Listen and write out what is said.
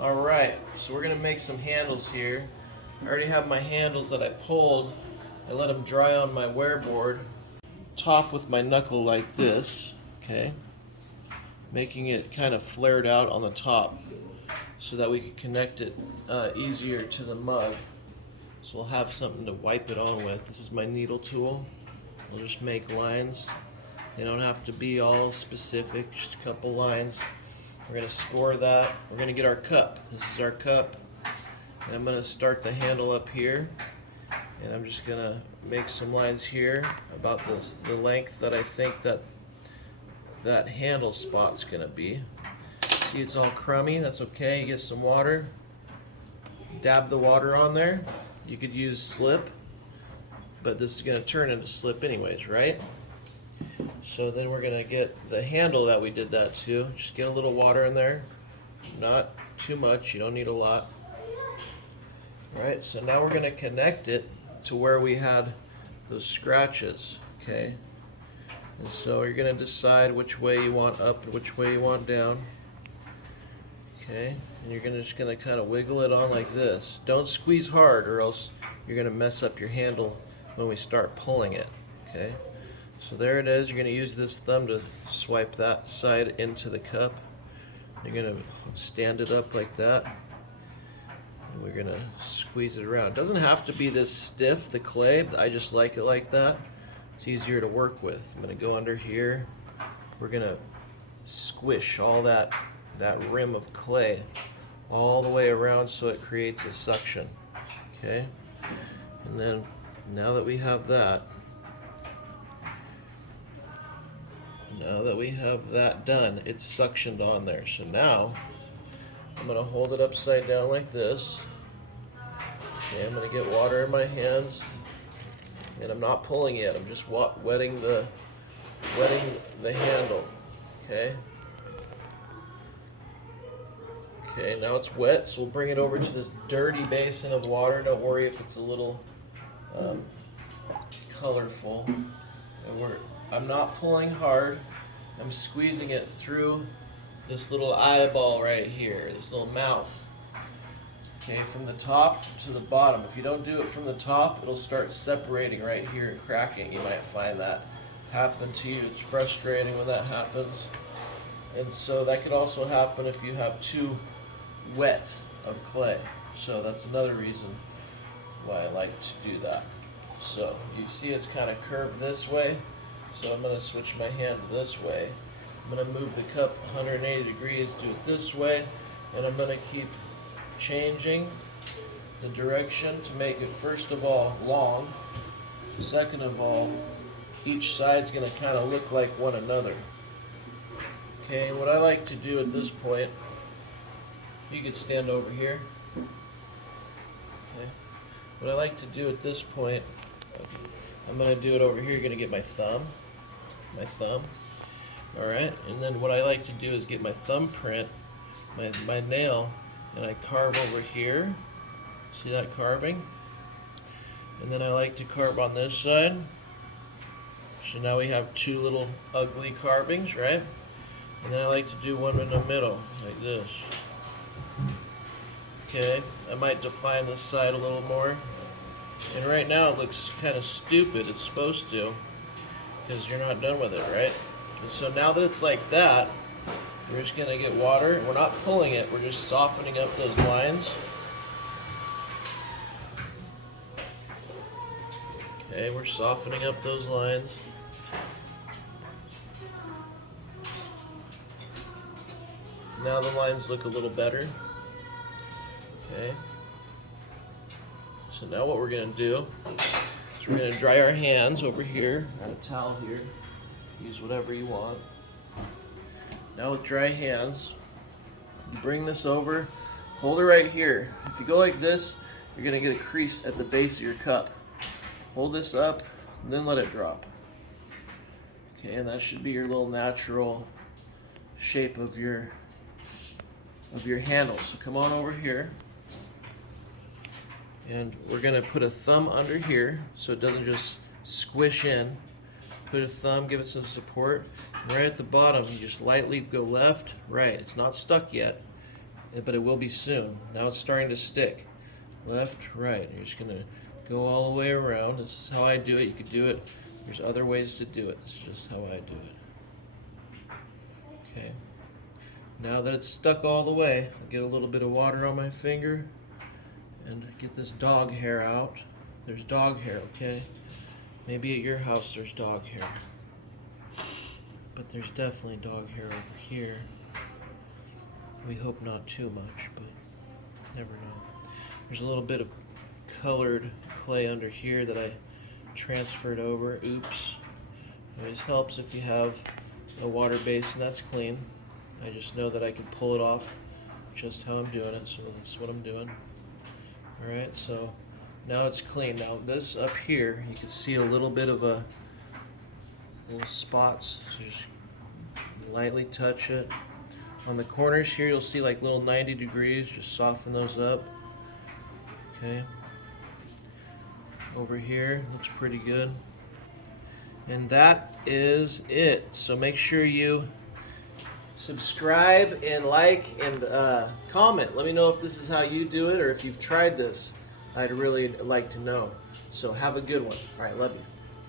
Alright, so we're going to make some handles here. I already have my handles that I pulled. I let them dry on my wear board. Top with my knuckle like this, okay? Making it kind of flared out on the top so that we can connect it easier to the mug. So we'll have something to wipe it on with. This is my needle tool. We'll just make lines. They don't have to be all specific, just a couple lines. We're going to score that. We're going to get our cup. This is our cup. And I'm going to start the handle up here. And I'm just going to make some lines here about the length that I think that handle spot's going to be. See, it's all crummy. That's okay. You get some water. Dab the water on there. You could use slip, but this is going to turn into slip anyways, right? So then we're going to get the handle that we did that to. Just get a little water in there. Not too much. You don't need a lot. Alright, so now we're going to connect it to where we had those scratches. Okay? And so you're going to decide which way you want up and which way you want down. Okay? And you're just going to kind of wiggle it on like this. Don't squeeze hard or else you're going to mess up your handle when we start pulling it. Okay? So there it is. You're going to use this thumb to swipe that side into the cup. You're going to stand it up like that. And we're going to squeeze it around. It doesn't have to be this stiff, the clay. I just like it like that. It's easier to work with. I'm going to go under here. We're going to squish all that rim of clay all the way around so it creates a suction. Okay? And then now that we have that, done, it's suctioned on there. So now I'm going to hold it upside down like this. Okay, I'm going to get water in my hands, and I'm not pulling it. I'm just wetting the handle. Okay. Okay, now it's wet, so we'll bring it over to this dirty basin of water. Don't worry if it's a little colorful. And I'm not pulling hard. I'm squeezing it through this little eyeball right here, this little mouth. Okay, from the top to the bottom. If you don't do it from the top, it'll start separating right here and cracking. You might find that happen to you. It's frustrating when that happens. And so that could also happen if you have too wet of clay. So that's another reason why I like to do that. So you see it's kind of curved this way. So I'm going to switch my hand this way. I'm going to move the cup 180 degrees, do it this way, and I'm going to keep changing the direction to make it, first of all, long. Second of all, each side's going to kind of look like one another. Okay, what I like to do at this point, you could stand over here. Okay. What I like to do at this point, I'm going to do it over here. You're going to get my thumb. Alright, and then what I like to do is get my thumbprint, my nail, and I carve over here. See that carving? And then I like to carve on this side. So now we have two little ugly carvings, right? And then I like to do one in the middle, like this. Okay, I might define this side a little more. And right now it looks kind of stupid. It's supposed to, because you're not done with it, right? And so now that it's like that, we're just going to get water. We're not pulling it. We're just softening up those lines. Okay, we're softening up those lines. Now the lines look a little better. Okay. So now what we're going to do is we're going to dry our hands over here. I have a towel here. Use whatever you want. Now with dry hands, you bring this over, hold it right here. If you go like this, you're going to get a crease at the base of your cup. Hold this up, and then let it drop. Okay, and that should be your little natural shape of your handle. So come on over here. And we're going to put a thumb under here so it doesn't just squish in. Put a thumb, give it some support. And right at the bottom, you just lightly go left, right. It's not stuck yet. but it will be soon. Now it's starting to stick. Left, right. You're just gonna go all the way around. This is how I do it. You could do it. There's other ways to do it. This is just how I do it. Okay. Now that it's stuck all the way, I'll get a little bit of water on my finger and get this dog hair out. There's dog hair, okay? Maybe at your house there's dog hair. But there's definitely dog hair over here. We hope not too much, but never know. There's a little bit of colored clay under here that I transferred over. Oops. Always helps if you have a water basin that's clean. I just know that I can pull it off just how I'm doing it, so that's what I'm doing. Alright, so now it's clean. Now this up here, you can see a little bit of a little spots, so just lightly touch it. On the corners here, you'll see like little 90 degrees, just soften those up. Okay. Over here, looks pretty good. And that is it. So make sure you subscribe and like and comment. Let me know if this is how you do it or if you've tried this. I'd really like to know. So have a good one. All right, love you.